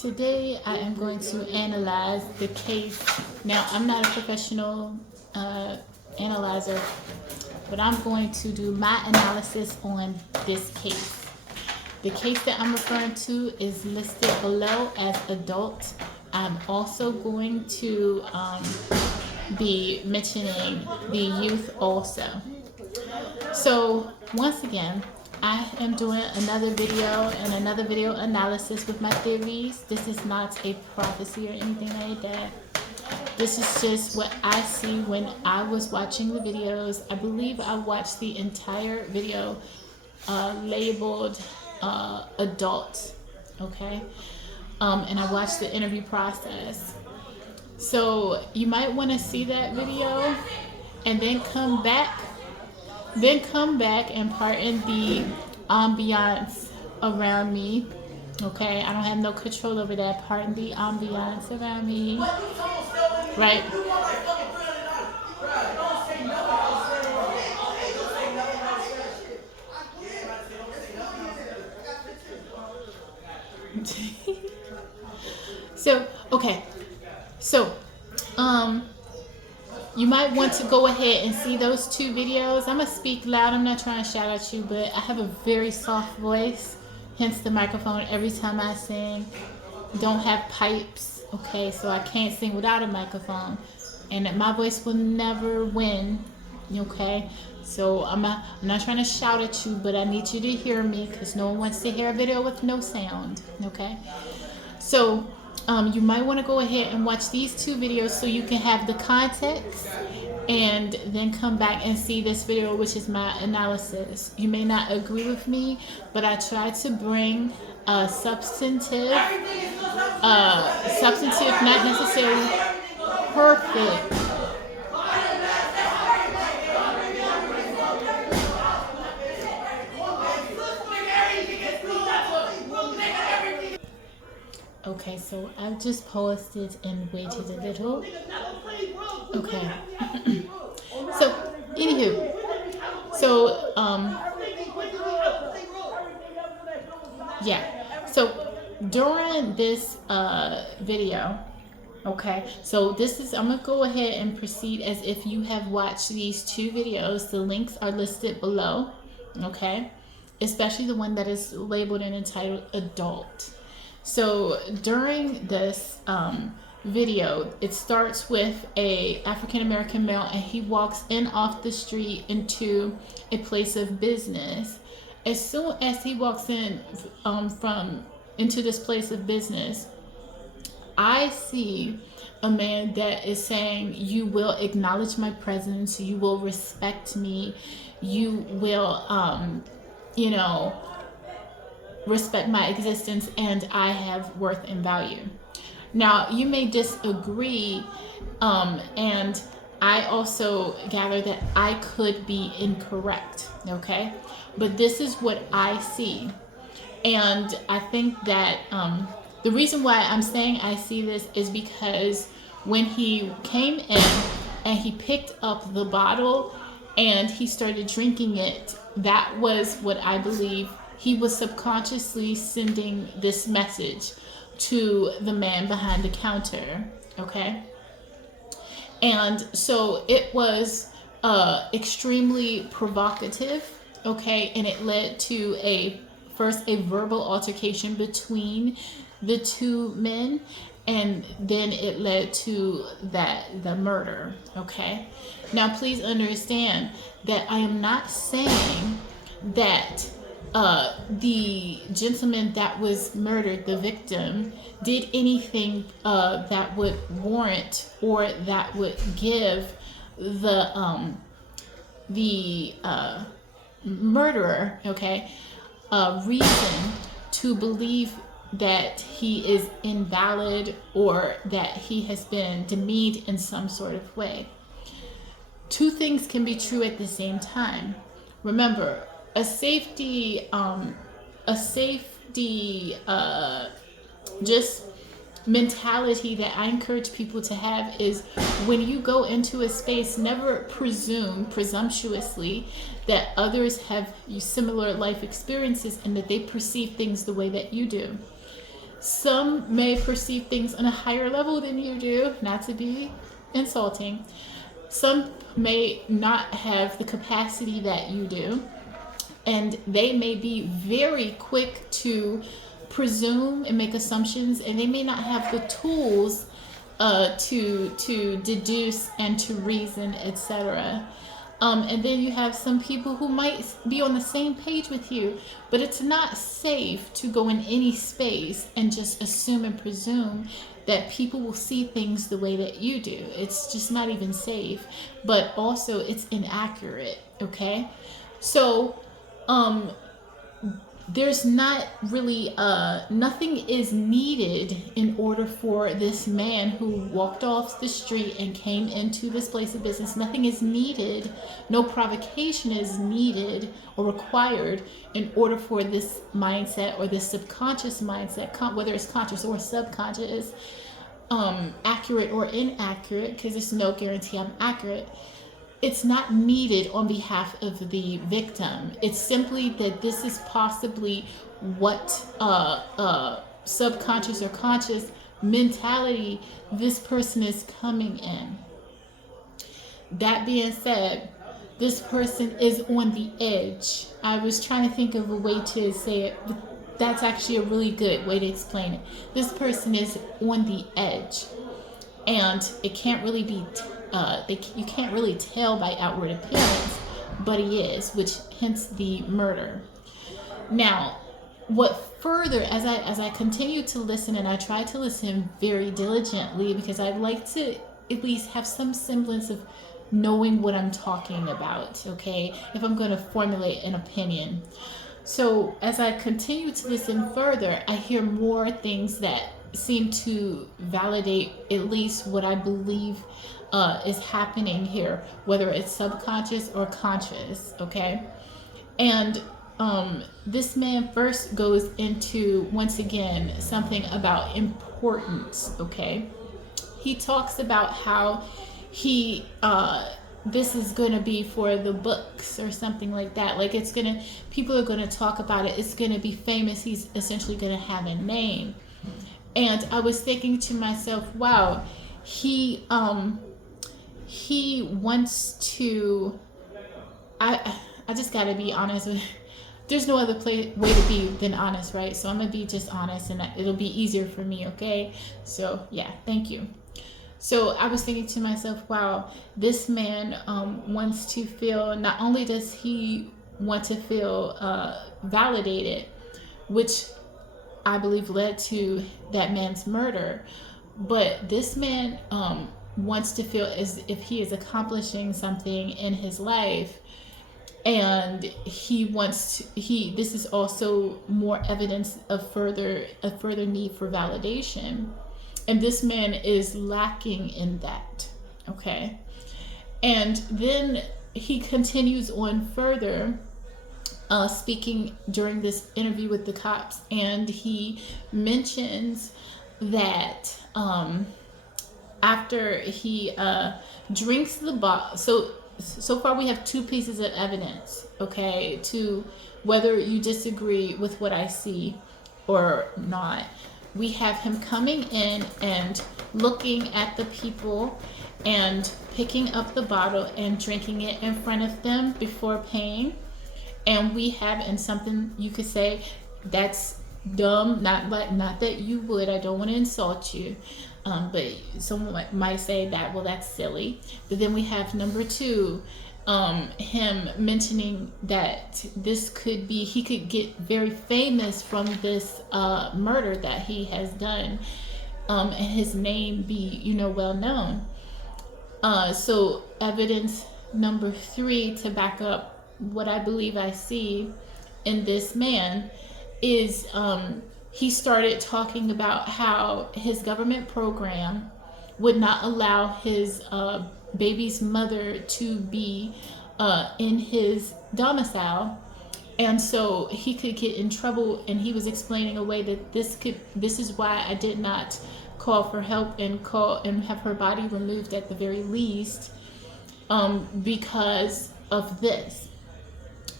Today I am going to analyze the case. Now, I'm not a professional analyzer, but I'm going to do my analysis on this case. The case that I'm referring to is listed below as adult. I'm also going to be mentioning the youth also. So once again, I am doing another video and another video analysis with my theories. This is not a prophecy or anything like that. This is just what I see when I was watching the videos. I believe I watched the entire video labeled adult, okay? And I watched the interview process. So you might want to see that video and then come back and pardon the ambiance around me. Okay, I don't have no control over that. Pardon the ambiance around me. Right? So, okay. So, you might want to go ahead and see those two videos. I'm going to speak loud. I'm not trying to shout at you, but I have a very soft voice, hence the microphone every time I sing. Don't have pipes, okay? So I can't sing without a microphone. And my voice will never win, okay? So I'm not trying to shout at you, but I need you to hear me because no one wants to hear a video with no sound, okay? So you might want to go ahead and watch these two videos so you can have the context and then come back and see this video, which is my analysis. You may not agree with me, but I tried to bring substantive, not necessarily perfect. Okay, so I've just paused it and waited a little. Okay. So, anywho. So, yeah. So, during this video, okay, so I'm going to go ahead and proceed as if you have watched these two videos. The links are listed below, okay? Especially the one that is labeled and entitled Adult. So during this video, it starts with a African-American male, and he walks in off the street into a place of business. As soon as he walks in into this place of business, I see a man that is saying, you will acknowledge my presence, you will respect me, you will, respect my existence, and I have worth and value. Now, you may disagree, and I also gather that I could be incorrect, okay? But this is what I see. And I think that the reason why I'm saying I see this is because when he came in and he picked up the bottle and he started drinking it, that was what I believe. He was subconsciously sending this message to the man behind the counter, okay? And so it was extremely provocative, okay? And it led to first a verbal altercation between the two men, and then it led to the murder, okay? Now, please understand that I am not saying that the gentleman that was murdered, the victim, did anything that would warrant or that would give the murderer, okay, reason to believe that he is invalid or that he has been demeaned in some sort of way. Two things can be true at the same time. Remember, a safety just mentality that I encourage people to have is when you go into a space, never presume presumptuously that others have similar life experiences and that they perceive things the way that you do. Some may perceive things on a higher level than you do, not to be insulting. Some may not have the capacity that you do, and they may be very quick to presume and make assumptions, and they may not have the tools to deduce and to reason, etc. And then you have some people who might be on the same page with you, but it's not safe to go in any space and just assume and presume that people will see things the way that you do. It's just not even safe, but also it's inaccurate, okay? So, there's not really nothing is needed in order for this man who walked off the street and came into this place of business. Nothing is needed, no provocation is needed or required in order for this mindset or this subconscious mindset, whether it's conscious or subconscious, accurate or inaccurate, because there's no guarantee I'm accurate. It's not needed on behalf of the victim. It's simply that this is possibly what subconscious or conscious mentality this person is coming in. That being said, this person is on the edge. I was trying to think of a way to say it, but that's actually a really good way to explain it. This person is on the edge, and it can't really be you can't really tell by outward appearance, but he is, which hence the murder. Now, what further, as I continue to listen, and I try to listen very diligently, because I'd like to at least have some semblance of knowing what I'm talking about, okay, if I'm going to formulate an opinion. So as I continue to listen further, I hear more things that seem to validate at least what I believe is happening here, whether it's subconscious or conscious, okay? And this man first goes into, once again, something about importance, okay? He talks about how he this is going to be for the books or something like that. Like, it's going to, people are going to talk about it. It's going to be famous. He's essentially going to have a name. And I was thinking to myself, wow, he wants to, I just got to be honest with, there's no other way to be than honest, right? So I'm going to be just honest, and it'll be easier for me, okay? So yeah, thank you. So I was thinking to myself, wow, this man wants to feel, not only does he want to feel validated, which I believe led to that man's murder, but this man wants to feel as if he is accomplishing something in his life, and he wants to, this is also more evidence of further need for validation. And this man is lacking in that, okay? And then he continues on further, speaking during this interview with the cops, and he mentions that after he drinks the bottle, so far we have two pieces of evidence, okay, to whether you disagree with what I see or not. We have him coming in and looking at the people and picking up the bottle and drinking it in front of them before paying. And we have, and something you could say that's dumb, not that you would, I don't want to insult you, but someone might say that, well, that's silly. But then we have number two, him mentioning that this could be, he could get very famous from this murder that he has done, and his name be, well known. So evidence number three to back up what I believe I see in this man is he started talking about how his government program would not allow his baby's mother to be in his domicile, and so he could get in trouble. And he was explaining a way that this is why I did not call for help and have her body removed at the very least, because of this.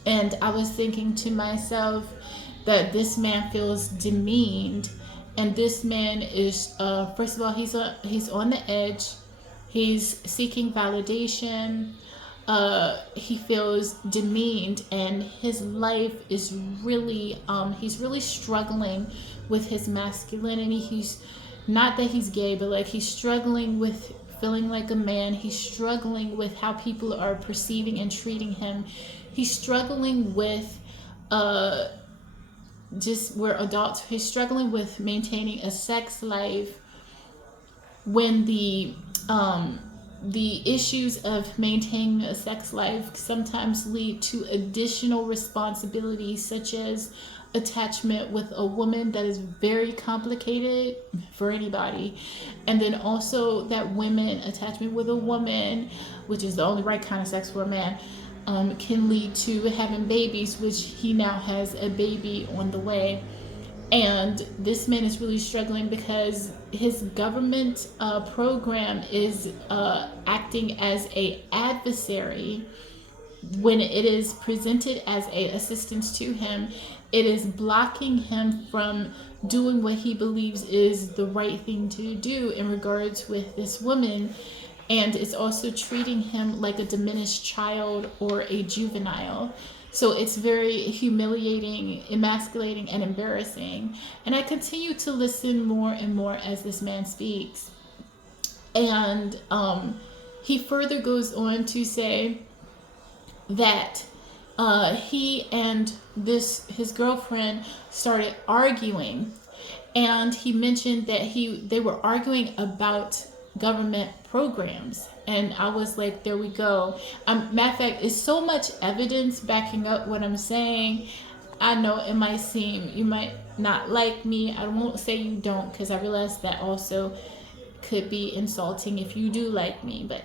And I was thinking to myself that this man feels demeaned And this man is, first of all, he's on the edge. He's seeking validation. He feels demeaned, and his life is really, he's really struggling with his masculinity. He's not that he's gay, but like he's struggling with feeling like a man. He's struggling with how people are perceiving and treating him. He's struggling with just we're adults. He's struggling with maintaining a sex life when the issues of maintaining a sex life sometimes lead to additional responsibilities, such as attachment with a woman that is very complicated for anybody, and then also that women attachment with a woman, which is the only right kind of sex for a man, can lead to having babies, which he now has a baby on the way. And this man is really struggling because his government program is acting as a adversary. When it is presented as a assistance to him, it is blocking him from doing what he believes is the right thing to do in regards with this woman. And it's also treating him like a diminished child or a juvenile. So it's very humiliating, emasculating, and embarrassing. And I continue to listen more and more as this man speaks. And he further goes on to say that he and his girlfriend started arguing. And he mentioned that they were arguing about government programs. And I was like, there we go. Matter of fact, it's so much evidence backing up what I'm saying. I know it might seem, you might not like me. I won't say you don't, because I realize that also could be insulting if you do like me. But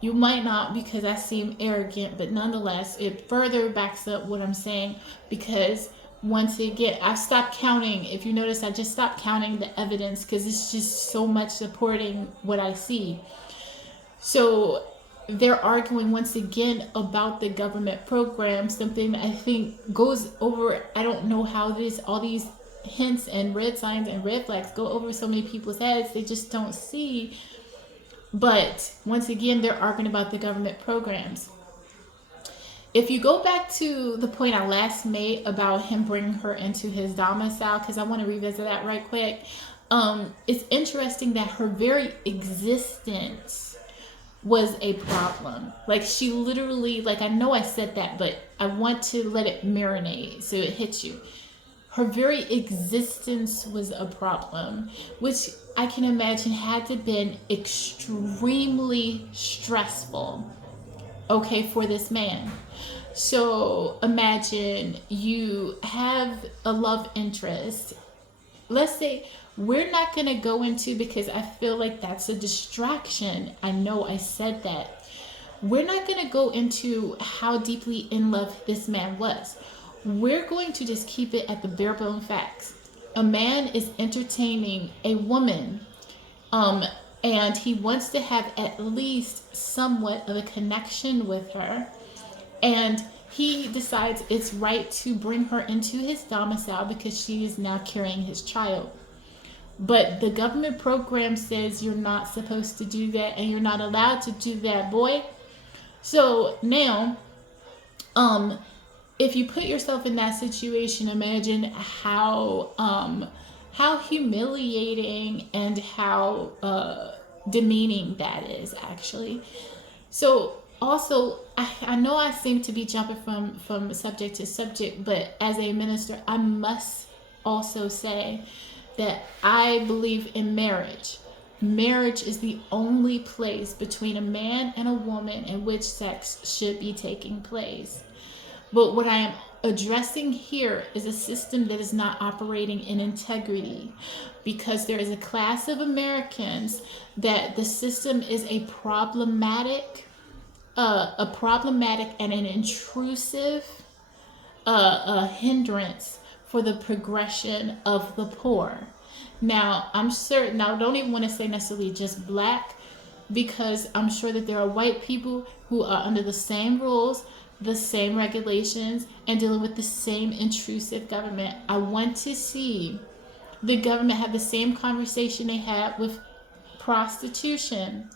you might not, because I seem arrogant. But nonetheless, it further backs up what I'm saying, because once again, I've stopped counting. If you notice, I just stopped counting the evidence because it's just so much supporting what I see. So they're arguing once again about the government program, something I think goes over, I don't know how all these hints and red signs and red flags go over so many people's heads. They just don't see. But once again, they're arguing about the government programs. If you go back to the point I last made about him bringing her into his domicile, because I want to revisit that right quick, it's interesting that her very existence was a problem. Like, she literally, like, I know I said that, but I want to let it marinate so it hits you. Her very existence was a problem, which I can imagine had to been extremely stressful, okay, for this man. So imagine you have a love interest. Let's say, we're not going to go into, because I feel like that's a distraction. I know I said that. We're not going to go into how deeply in love this man was. We're going to just keep it at the bare bone facts. A man is entertaining a woman, and he wants to have at least somewhat of a connection with her. And he decides it's right to bring her into his domicile because she is now carrying his child. But the government program says you're not supposed to do that, and you're not allowed to do that, boy. So now, if you put yourself in that situation, imagine how humiliating and how demeaning that is, actually. So also, I know I seem to be jumping from subject to subject, but as a minister, I must also say that I believe in marriage. Marriage is the only place between a man and a woman in which sex should be taking place. But what I am addressing here is a system that is not operating in integrity, because there is a class of Americans that the system is a problematic and an intrusive hindrance for the progression of the poor. Now, I'm certain, now I don't even want to say necessarily just black, because I'm sure that there are white people who are under the same rules, the same regulations, and dealing with the same intrusive government. I want to see the government have the same conversation they had with prostitution.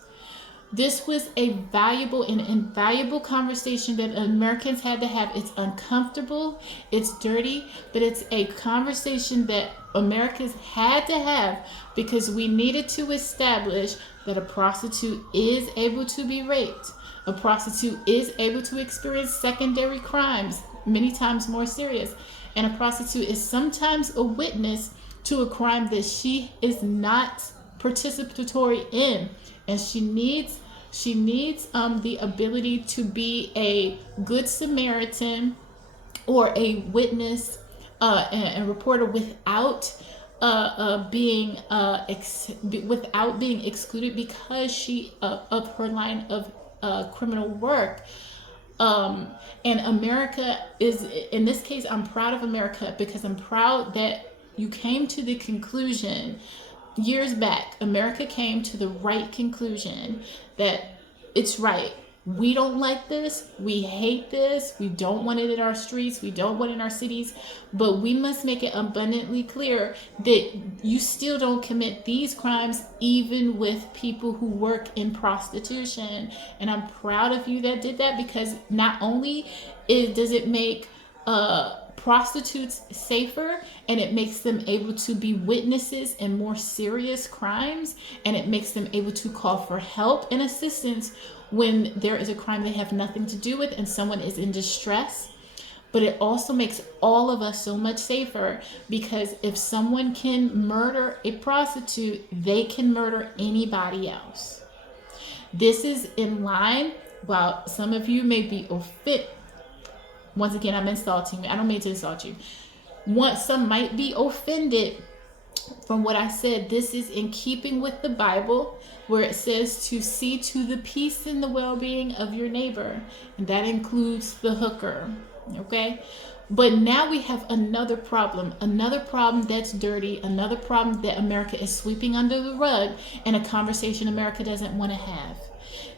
This was a valuable and invaluable conversation that Americans had to have. It's uncomfortable, it's dirty, but it's a conversation that Americans had to have because we needed to establish that a prostitute is able to be raped. A prostitute is able to experience secondary crimes, many times more serious. And a prostitute is sometimes a witness to a crime that she is not participatory in. And she needs the ability to be a good Samaritan or a witness and reporter without being excluded because she of her line of criminal work. And America is, in this case, I'm proud of America because I'm proud that you came to the conclusion years back. America came to the right conclusion that it's right. We don't like this. We hate this. We don't want it in our streets. We don't want it in our cities. But we must make it abundantly clear that you still don't commit these crimes even with people who work in prostitution. And I'm proud of you that did that because not only does it make prostitutes safer, and it makes them able to be witnesses in more serious crimes, and it makes them able to call for help and assistance when there is a crime they have nothing to do with and someone is in distress. But it also makes all of us so much safer because if someone can murder a prostitute, they can murder anybody else. This is in line. While some of you may be offended, once again, I'm insulting you. I don't mean to insult you. Some might be offended from what I said. This is in keeping with the Bible, where it says to see to the peace and the well-being of your neighbor. And that includes the hooker. Okay? But now we have another problem that's dirty, another problem that America is sweeping under the rug, and a conversation America doesn't want to have.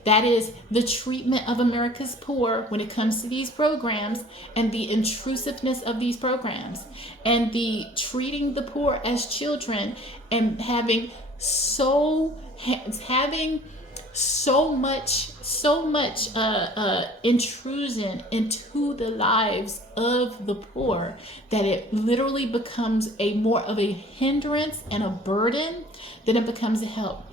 That is the treatment of America's poor when it comes to these programs and the intrusiveness of these programs and the treating the poor as children and having so much intrusion into the lives of the poor that it literally becomes more of a hindrance and a burden than it becomes a help.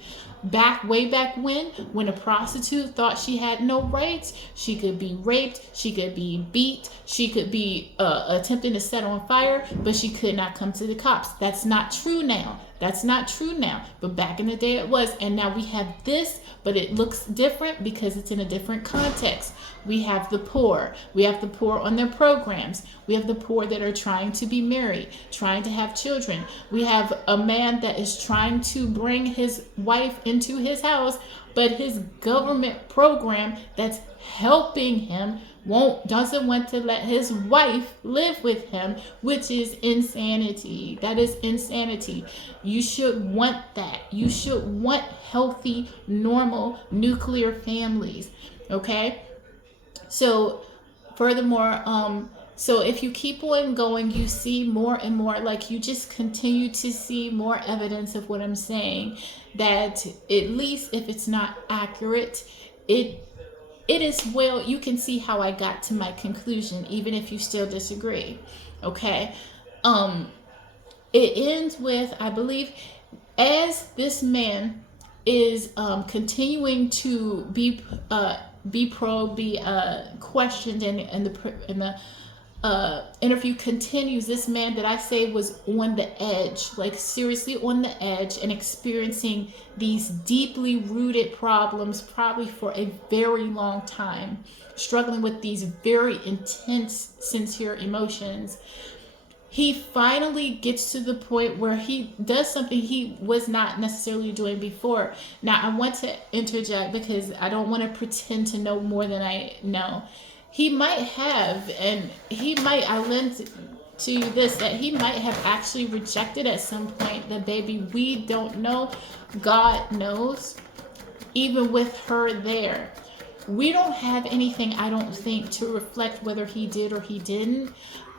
Way back when a prostitute thought she had no rights, she could be raped, she could be beat, she could be attempting to set on fire, but she could not come to the cops. That's not true now. But back in the day it was. And now we have this, but it looks different because it's in a different context. We have the poor. We have the poor on their programs. We have the poor that are trying to be married, trying to have children. We have a man that is trying to bring his wife into his house, but his government program that's helping him doesn't want to let his wife live with him, which is insanity. That is insanity. You should want that. You should want healthy, normal, nuclear families. Okay? So, furthermore, so if you keep on going, you see more and more, like you just continue to see more evidence of what I'm saying, that at least if it's not accurate, it is, well, you can see how I got to my conclusion, even if you still disagree. Okay. It ends with, I believe, as this man is continuing to be questioned, and the interview continues. This man that I say was on the edge, like seriously on the edge, and experiencing these deeply rooted problems probably for a very long time, struggling with these very intense, sincere emotions. He finally gets to the point where he does something he was not necessarily doing before. Now, I want to interject because I don't want to pretend to know more than I know. He might have, I lend to this, that he might have actually rejected at some point the baby. We don't know. God knows. Even with her there. We don't have anything, I don't think, to reflect whether he did or he didn't.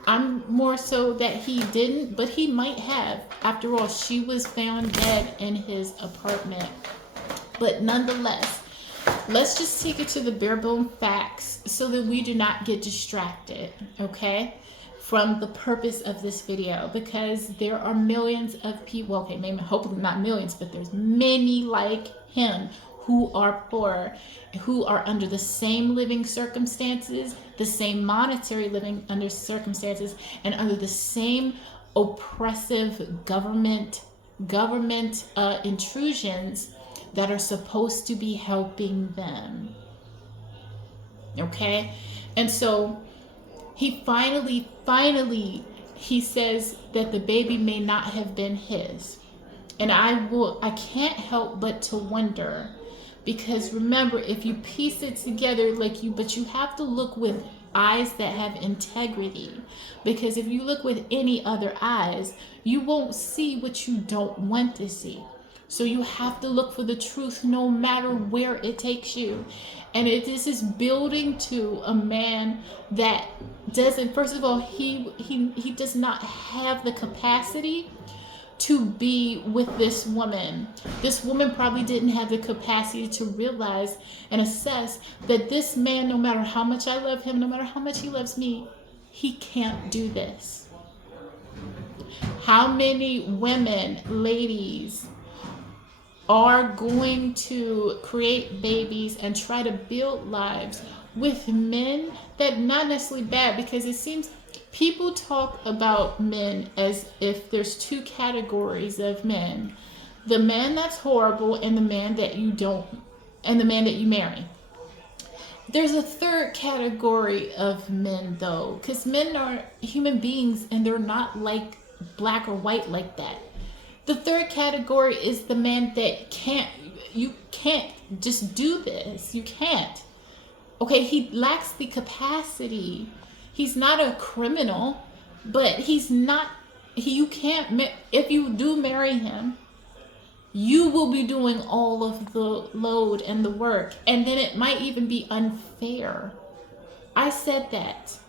I'm more so that he didn't, but he might have. After all, she was found dead in his apartment. But nonetheless, let's just take it to the bare bone facts so that we do not get distracted, okay, from the purpose of this video, because there are millions of people, okay, maybe hopefully not millions, but there's many like him who are poor, who are under the same living circumstances, the same monetary living under circumstances, and under the same oppressive government intrusions that are supposed to be helping them. Okay? And so he finally, he says that the baby may not have been his. And I can't help but to wonder, because remember, if you piece it together, but you have to look with eyes that have integrity, because if you look with any other eyes, you won't see what you don't want to see. So you have to look for the truth no matter where it takes you. And this is building to a man that doesn't, first of all, he does not have the capacity to be with this woman. This woman probably didn't have the capacity to realize and assess that this man, no matter how much I love him, no matter how much he loves me, he can't do this. How many women, ladies, are going to create babies and try to build lives with men that not necessarily bad, because it seems people talk about men as if there's two categories of men: the man that's horrible and the man that you don't, and the man that you marry. There's a third category of men though, because men are human beings and they're not like black or white like that. The third category is the man that you can't just do this. You can't. Okay, he lacks the capacity. He's not a criminal, but you can't, if you do marry him, you will be doing all of the load and the work. And then it might even be unfair. I said that.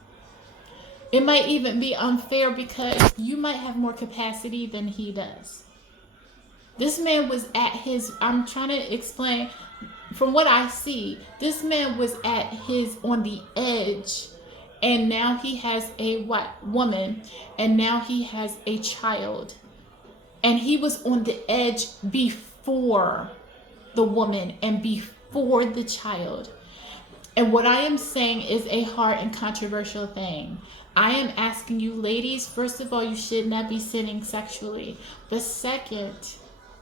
It might even be unfair because you might have more capacity than he does. This man was I'm trying to explain, from what I see, this man was on the edge, and now he has a woman, and now he has a child. And he was on the edge before the woman and before the child. And what I am saying is a hard and controversial thing. I am asking you, ladies, first of all, you should not be sinning sexually. But second,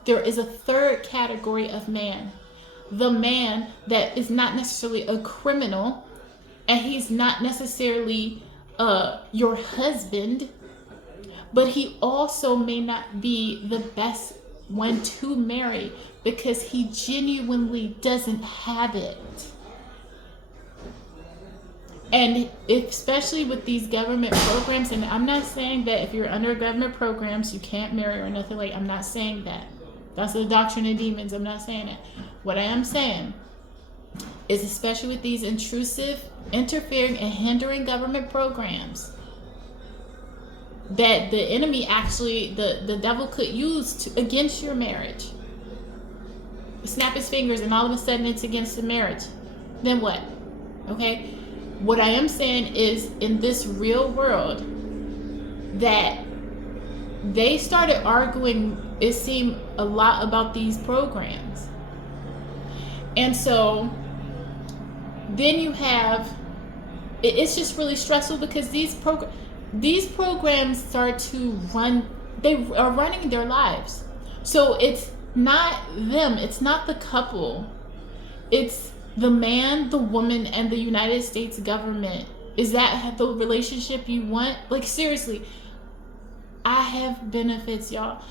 there is a third category of man. The man that is not necessarily a criminal, and he's not necessarily your husband, but he also may not be the best one to marry because he genuinely doesn't have it. And especially with these government programs, and I'm not saying that if you're under government programs you can't marry or nothing like, I'm not saying that. That's the doctrine of demons. I'm not saying it. What I am saying is, especially with these intrusive, interfering, and hindering government programs, that the enemy actually, the devil could use against your marriage. Snap his fingers and all of a sudden it's against the marriage. Then what? Okay? What I am saying is, in this real world, that they started arguing, it seemed, a lot about these programs. And so then you have, it's just really stressful because these programs start to run, they are running their lives. So it's not them, it's not the couple, it's the man, the woman, and the United States government. Is that the relationship you want? Like, seriously, I have benefits, y'all,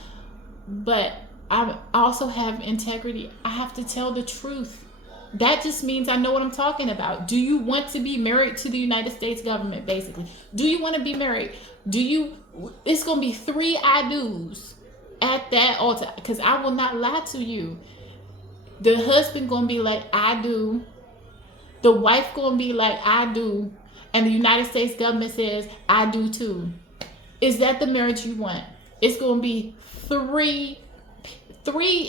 but I also have integrity. I have to tell the truth. That just means I know what I'm talking about. Do you want to be married to the United States government, basically? Do you want to be married? It's going to be 3 I do's at that altar, because I will not lie to you. The husband going to be like, I do. The wife going to be like, I do. and the United States government says, I do too. Is that the marriage you want? It's going to be three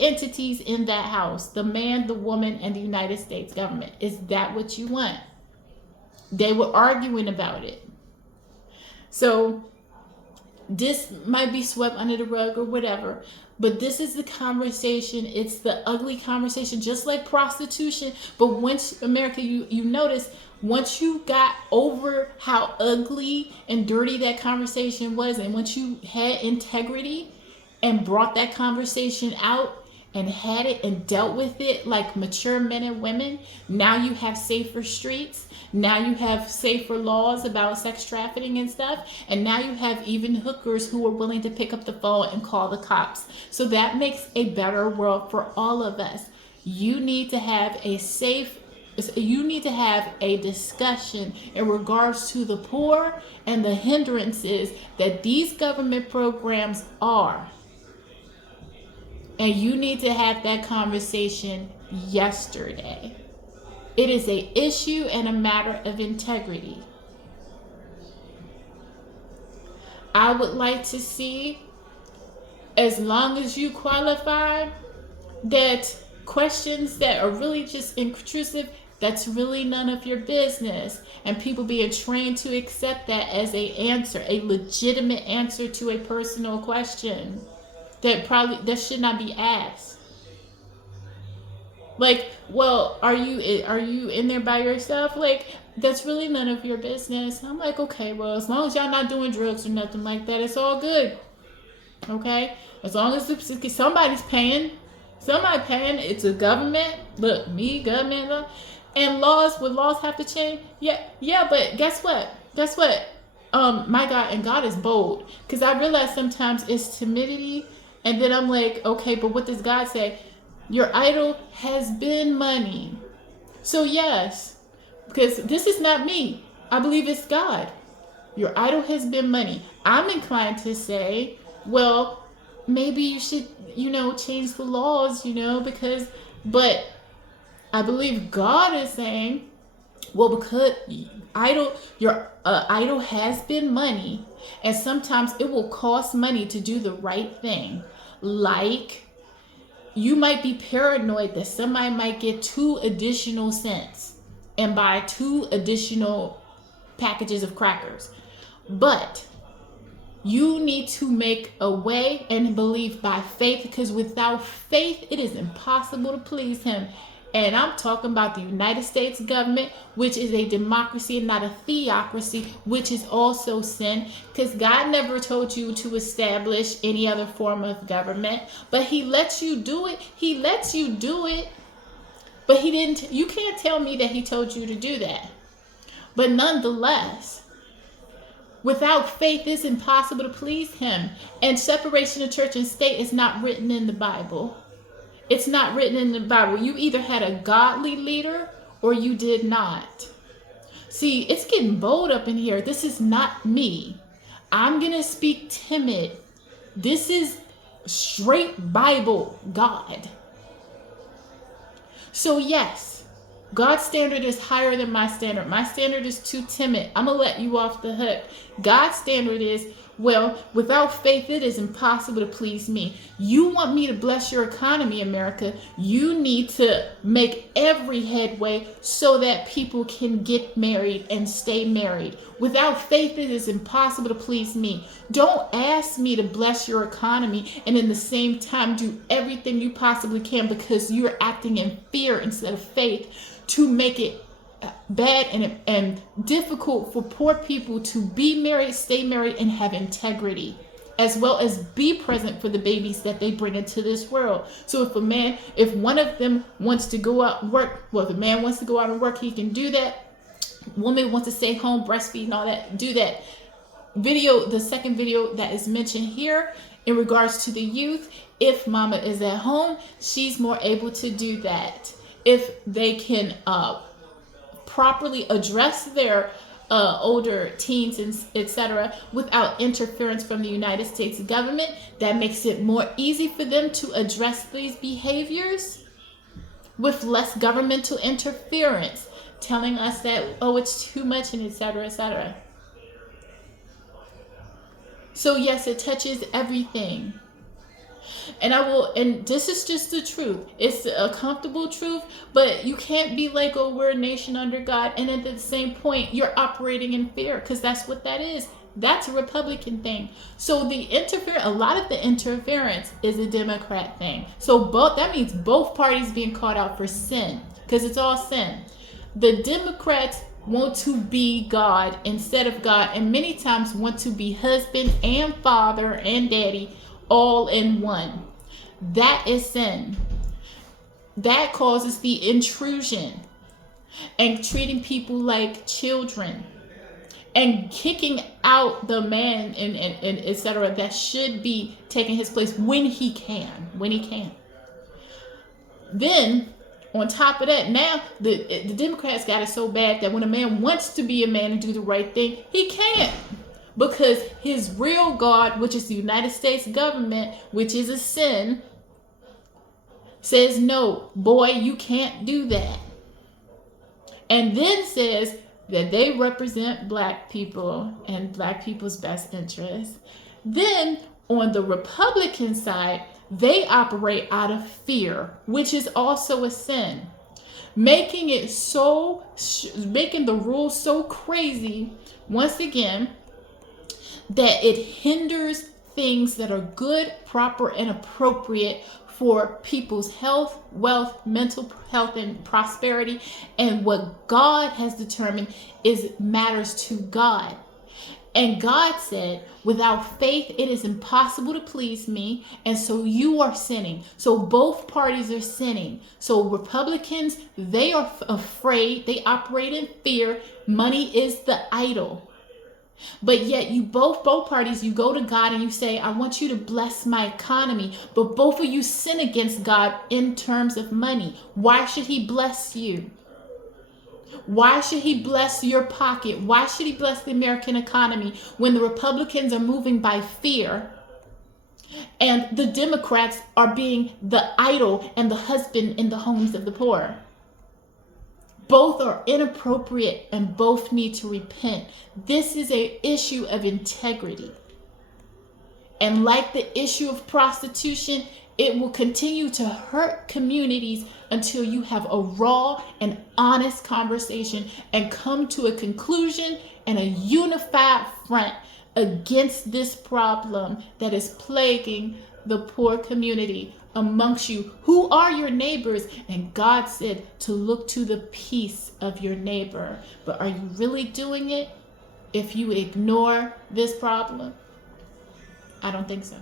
entities in that house: the man, the woman, and the United States government. Is that what you want? They were arguing about it. So this might be swept under the rug or whatever, but this is the conversation. It's the ugly conversation, just like prostitution. But once, America, you notice, once you got over how ugly and dirty that conversation was, and once you had integrity and brought that conversation out and had it and dealt with it like mature men and women, now you have safer streets. Now you have safer laws about sex trafficking and stuff. And now you have even hookers who are willing to pick up the phone and call the cops. So that makes a better world for all of us. You need to have a discussion in regards to the poor and the hindrances that these government programs are. And you need to have that conversation yesterday. It is an issue and a matter of integrity. I would like to see, as long as you qualify, that questions that are really just intrusive, that's really none of your business, and people being trained to accept that as a answer, a legitimate answer to a personal question that should not be asked. Like, well, are you in there by yourself? Like, that's really none of your business. I'm like, okay, well, as long as y'all not doing drugs or nothing like that, it's all good. Okay? As long as somebody's paying. Somebody paying. It's a government. Look, government. And would laws have to change? Yeah, but guess what? My God, and God is bold. Because I realize sometimes it's timidity. And then I'm like, okay, but what does God say? Your idol has been money. So yes, because this is not me. I believe it's God. Your idol has been money. I'm inclined to say, well, maybe you should, change the laws, but I believe God is saying, well, because your idol has been money, and sometimes it will cost money to do the right thing. Like, you might be paranoid that somebody might get 2 additional cents and buy 2 additional packages of crackers. But you need to make a way and believe by faith, because without faith, it is impossible to please him. And I'm talking about the United States government, which is a democracy and not a theocracy, which is also sin, because God never told you to establish any other form of government, but he lets you do it. He lets you do it, but he didn't. You can't tell me that he told you to do that. But nonetheless, without faith, it's impossible to please him. And separation of church and state is not written in the Bible. It's not written in the Bible. You either had a godly leader or you did not. See, it's getting bold up in here. This is not me. I'm going to speak timid. This is straight Bible God. So yes, God's standard is higher than my standard. My standard is too timid. I'm going to let you off the hook. God's standard is, well, without faith, it is impossible to please me. You want me to bless your economy, America. You need to make every headway so that people can get married and stay married. Without faith, it is impossible to please me. Don't ask me to bless your economy and in the same time do everything you possibly can, because you're acting in fear instead of faith, to make it bad and difficult for poor people to be married, stay married, and have integrity, as well as be present for the babies that they bring into this world. So if one of them wants to go out and work, well, the man wants to go out and work, he can do that. Woman wants to stay home, breastfeed and all that, do that. The second video that is mentioned here in regards to the youth, if mama is at home, she's more able to do that. If they can properly address their older teens and etc. without interference from the United States government, that makes it more easy for them to address these behaviors with less governmental interference. telling us that, oh, it's too much, and etc., etc. So yes, it touches everything. And this is just the truth. It's a comfortable truth, but you can't be like, oh, we're a nation under God, and at the same point, you're operating in fear, because that's what that is. That's a Republican thing. So a lot of the interference is a Democrat thing. So that means both parties being called out for sin, because it's all sin. The Democrats want to be God instead of God, and many times want to be husband and father and daddy all in one. That is sin. That causes the intrusion and treating people like children and kicking out the man and etc. that should be taking his place when he can. Then on top of that, now the Democrats got it so bad that when a man wants to be a man and do the right thing, he can't. Because his real God, which is the United States government, which is a sin, says, no, boy, you can't do that. And then says that they represent black people and black people's best interests. Then on the Republican side, they operate out of fear, which is also a sin. Making the rules so crazy, once again, that it hinders things that are good, proper, and appropriate for people's health, wealth, mental health, and prosperity, and what God has determined matters to God. And God said, without faith, it is impossible to please me. And so you are sinning. So both parties are sinning. So Republicans, they are afraid. They operate in fear. Money is the idol. But yet both parties, you go to God and you say, I want you to bless my economy. But both of you sin against God in terms of money. Why should he bless you? Why should he bless your pocket? Why should he bless the American economy when the Republicans are moving by fear and the Democrats are being the idol and the husband in the homes of the poor? Both are inappropriate and both need to repent. This is an issue of integrity. And like the issue of prostitution, it will continue to hurt communities until you have a raw and honest conversation and come to a conclusion and a unified front against this problem that is plaguing the poor community amongst you. Who are your neighbors? And God said to look to the peace of your neighbor. But are you really doing it if you ignore this problem? I don't think so.